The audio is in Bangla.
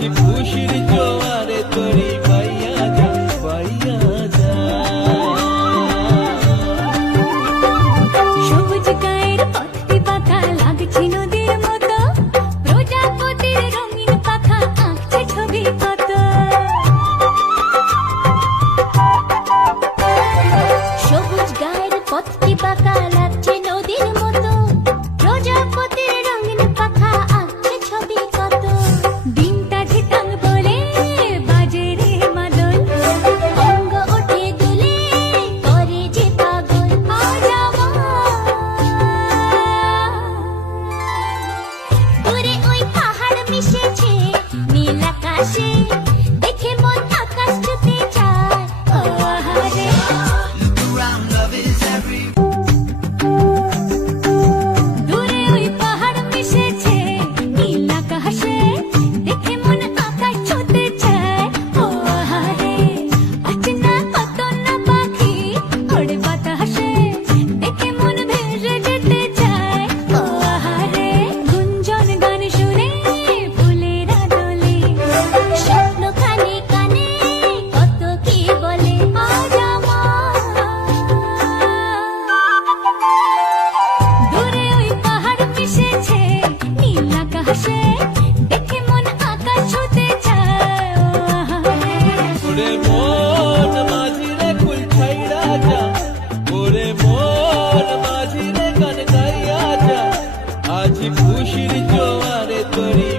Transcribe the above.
বুঝি খুশির জোয়ারে তরি así. ওরে মন মাঝি রে কুল ছাইড়া যা। ওরে মন মাঝি রে কান খাইয়া যা। আজি খুশির জোয়ারে তরি